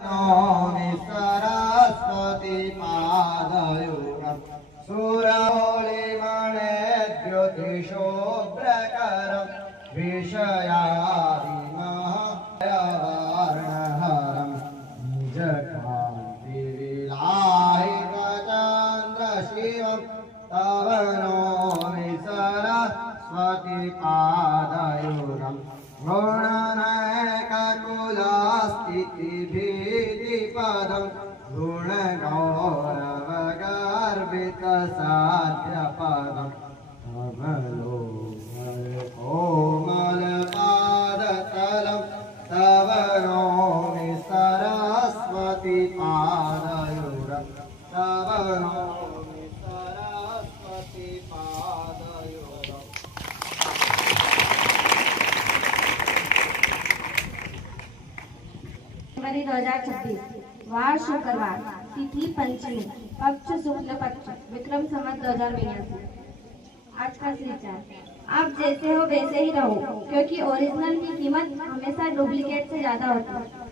नौमि सरस्वती पादयोगम् सुरौलिमणेद्युतिशोभ्रकरम् विषयादिमहावर्णहरम् निजकान्तिविलाहितचन्द्रशिवम् तव नौमि सरस्वती पादयोगम् गुणनैककुलस्थितिभीतिपदम् गुणगौरवगर्भितसाध्यपदम् कोमलपादतलम् तव नौमि सरस्वती पादयोगम् तव नौमि सरस्वती पादयोगम्। जनवरी 2026 वार शुक्रवार तिथि पंचमी पक्ष शुक्ल पक्ष विक्रम संवत 2082। आज का विचार, आप जैसे हो वैसे ही रहो, क्योंकि ओरिजिनल की कीमत हमेशा डुप्लीकेट से ज्यादा होती है।